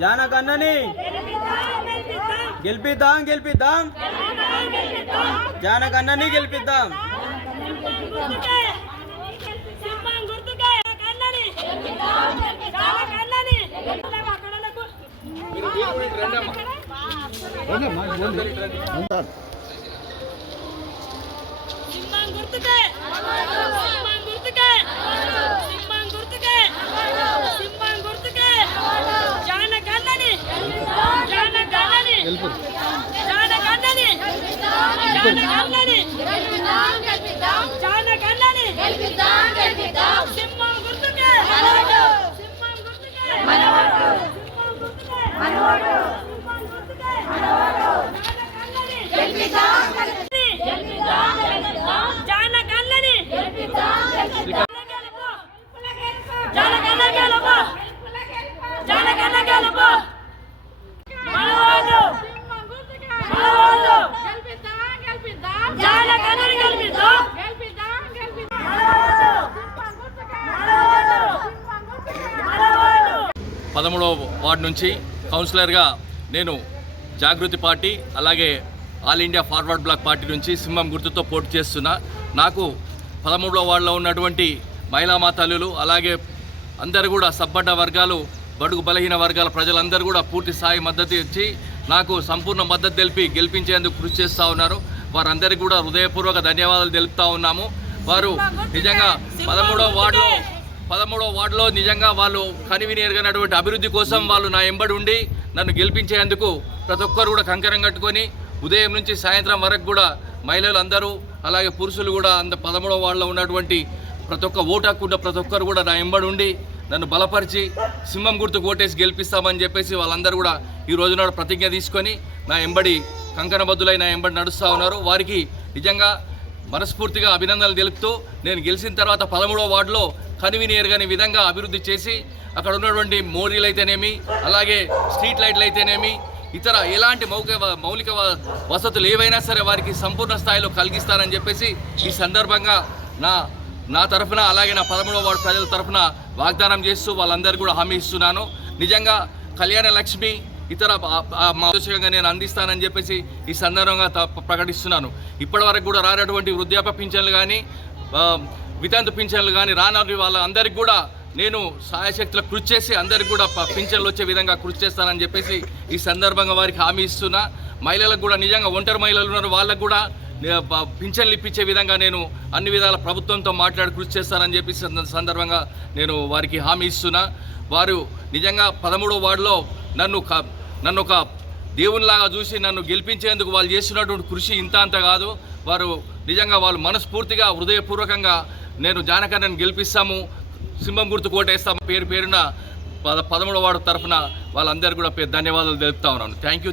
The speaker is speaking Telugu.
జానకన్నని గెలిపిద్దాం గెలిపిద్దాం జానకన్నని గెలిపిద్దాం. పదమూడవ వార్డు నుంచి కౌన్సిలర్గా నేను జాగృతి పార్టీ అలాగే all India forward bloc party నుంచి సింహం గుర్తుతో పోటీ చేస్తున్నా. నాకు 13వ వార్డులో ఉన్నటువంటి మహిళా మాతలు అలాగే అందరూ కూడా సబ్బడ్డ వర్గాలు, బడుగు బలహీన వర్గాల ప్రజలందరూ కూడా పూర్తి స్థాయి మద్దతు ఇచ్చి నాకు సంపూర్ణ మద్దతు తెలిపి గెలిపించేందుకు కృషి చేస్తూ ఉన్నారు. వారందరికీ కూడా హృదయపూర్వక ధన్యవాదాలు తెలుపుతూ ఉన్నాము. వారు నిజంగా 13వ వార్డులో నిజంగా వాళ్ళు కనివిని ఎరగనటువంటి అభివృద్ధి కోసం వాళ్ళు నా ఎంబడి ఉండి నన్ను గెలిపించేందుకు ప్రతి ఒక్కరు కూడా కంకణం కట్టుకొని ఉదయం నుంచి సాయంత్రం వరకు కూడా మహిళలు అందరూ అలాగే పురుషులు కూడా 13వ వార్డులో ఉన్నటువంటి ప్రతి ఒక్క ఓటు హక్కు ప్రతి ఒక్కరు కూడా నా ఎంబడి ఉండి నన్ను బలపరిచి సింహం గుర్తుకు ఓటేసి గెలిపిస్తామని చెప్పేసి వాళ్ళందరూ కూడా ఈ రోజునాడు ప్రతిజ్ఞ తీసుకొని నా ఎంబడి కంకణబద్దులై నా ఎంబడి నడుస్తూ ఉన్నారు. వారికి నిజంగా మనస్ఫూర్తిగా అభినందనలు తెలుపుతూ నేను గెలిచిన తర్వాత 13వ వార్డులో కనివిని ఎరగని విధంగా అభివృద్ధి చేసి అక్కడ ఉన్నటువంటి మోరీలు అయితేనేమి అలాగే స్ట్రీట్ లైట్లు అయితేనేమి ఇతర ఎలాంటి మౌలిక వసతులు ఏవైనా సరే వారికి సంపూర్ణ స్థాయిలో కలిగిస్తానని చెప్పేసి ఈ సందర్భంగా నా తరఫున అలాగే నా 13వ వార్డు ప్రజల తరఫున వాగ్దానం చేస్తూ వాళ్ళందరూ కూడా హామీ ఇస్తున్నాను. నిజంగా కళ్యాణ లక్ష్మి ఇతర మార్గదర్శకంగా నేను అందిస్తానని చెప్పేసి ఈ సందర్భంగా ప్రకటిస్తున్నాను. ఇప్పటివరకు కూడా రానటువంటి వృద్ధాప్య పింఛన్లు కానీ వితంతు పింఛన్లు కానీ రానటువంటి వాళ్ళందరికీ కూడా నేను సాయశక్తుల కృషి చేసి అందరికీ కూడా పింఛన్లు వచ్చే విధంగా కృషి చేస్తానని చెప్పేసి ఈ సందర్భంగా వారికి హామీ ఇస్తున్నా. మహిళలకు కూడా నిజంగా ఒంటరి మహిళలు ఉన్నారు, వాళ్ళకు కూడా పింఛన్లు ఇప్పించే విధంగా నేను అన్ని విధాల ప్రభుత్వంతో మాట్లాడి కృషి చేస్తానని చెప్పి సందర్భంగా నేను వారికి హామీ ఇస్తున్నా. వారు నిజంగా 13వ వార్డులో నన్ను ఒక దేవునిలాగా చూసి నన్ను గెలిపించేందుకు వాళ్ళు చేస్తున్నటువంటి కృషి ఇంత అంత కాదు. వారు నిజంగా వాళ్ళు మనస్ఫూర్తిగా హృదయపూర్వకంగా నేను జానకన్నని గెలిపిస్తాము, సింహం గుర్తు కోటేస్తాము పేరున 13వ వార్డు తరఫున వాళ్ళందరూ కూడా ధన్యవాదాలు తెలుపుతా ఉన్నాను. Thank you.